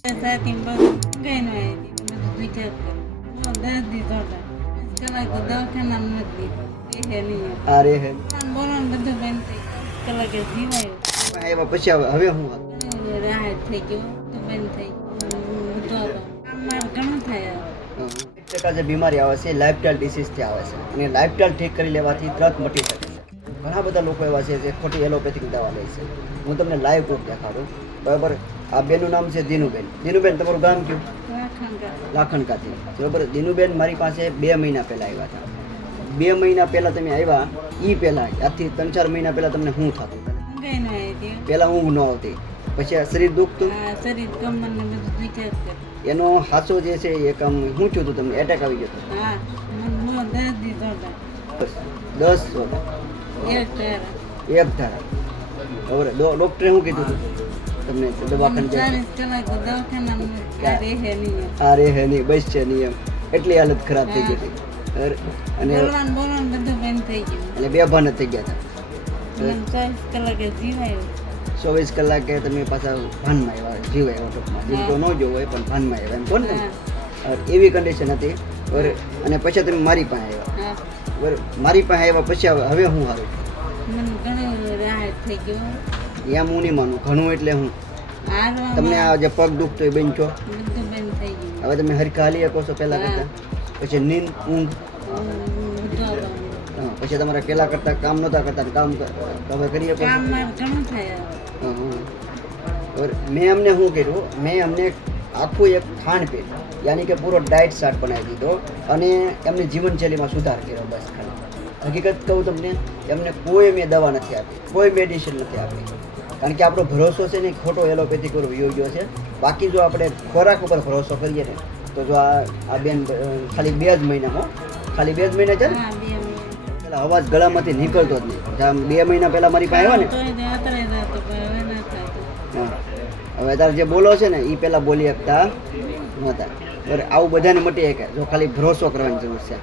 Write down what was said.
સાથી બધું કઈ નો આવી બધું વિચાર કરો દર્દી થતા કલાક દવાખાના નથી એ નહીં અરે હે બોલવાનું બધું બંધ થઈ કલાકે જીવાયું એમાં પછી હવે હું રાહત થઈ ગયો તો બંધ થઈ ગયું કામમાં ઘણું થાય 1% જે બીમારી આવે છે લાઇફસ્ટાઇલ ડિસીઝથી આવે છે અને લાઇફસ્ટાઇલ ઠીક કરી લેવાથી તરત મટી શકે છે. ઘણા બધા લોકો એવા છે જે ખોટી એલોપેથિક દવા લે છે. હું તમને લાઈવ પ્રૂફ દેખાડું. બરાબર, આ બેનનું નામ છે દિનુબેન. દિનુબેન, તમારું ગામ કયું? લાખણકાથી. બરાબર, દિનુબેન મારી પાસે 2 મહિના પહેલાં આવ્યા હતા. 2 મહિના પહેલાં તમે આવ્યા એ પહેલાં આજથી 3-4 મહિના પહેલાં તમને શું થતું? પહેલાં ઊંઘ ન આવતી, પછી આ શરીર દુખતું, શરીર ગમન બધું વિચાર કરે એનો હાસો જે છે એ કામ શું થયું હતું તમને? એટેક આવી ગયો હતો? હા, દર્દી થતા બસ 10 એક ધારા. બરાબર, ડૉક્ટરે શું કીધું હતું તમને? દવાખાના આ રહે નહીં, બસ છે નહીં એમ. એટલી હાલત ખરાબ થઈ ગઈ હતી અને બોલવાનું બધું બંધ થઈ ગયું એટલે બેભાન જ થઈ ગયા હતા. 24 કલાકે જીવાયું 24 કલાકે તમે પાછા ભાનમાં આવ્યા, જીવાય ટૂંકમાં. જીવ તો ન જોવો હોય પણ ભાનમાં આવ્યા એમ કોણ ને. એવી કન્ડિશન હતી. બરાબર, અને પછી તમે મારી પાસે આવ્યા. બરાબર, મારી પાસે આવ્યા પછી હવે હું સારું મને ઘણું રાહત થઈ ગયું. એમ હું નહીં માનું, ઘણું એટલે હું હાલવા તમને આ જે પગ દુખતો એ બેન છો, બધું બંધ થઈ ગયું હવે તમે હરખા હાલી શકો છો પહેલાં કરતાં. પછી નીંદ, ઊંઘ, પછી તમારા પહેલાં કરતાં કામ નહોતા કરતા, કામ હવે કરી શકો. કામમાં ઘણું થાય મેં અમને શું કર્યું, મેં અમને આખું એક ખાનપીન યાની કે પૂરો ડાયટ ચાર્ટ બનાવી દીધો અને એમની જીવનશૈલીમાં સુધાર કર્યો. બસ ખાલી હકીકત કહું તમને, એમને કોઈ મેં દવા નથી આપી, કોઈ મેડિસિન નથી આપી. કારણ કે આપણો ભરોસો છે ને ખોટો એલોપેથિક ઉપર વયો ગયો છે. બાકી જો આપણે ખોરાક ઉપર ભરોસો કરીએ ને તો જો આ બેન ખાલી 2 જ મહિનામાં, ખાલી 2 જ મહિના છે ને, પેલા અવાજ ગળામાંથી નીકળતો જ નહીં. 2 મહિના પહેલાં મારી પાસે આવ્યા ને, હવે તારે જે બોલો છે ને એ પહેલાં બોલી શકતા નહોતા. બરાબર, આવું બધાને મટી શકે જો ખાલી ભરોસો કરવાની જરૂર છે.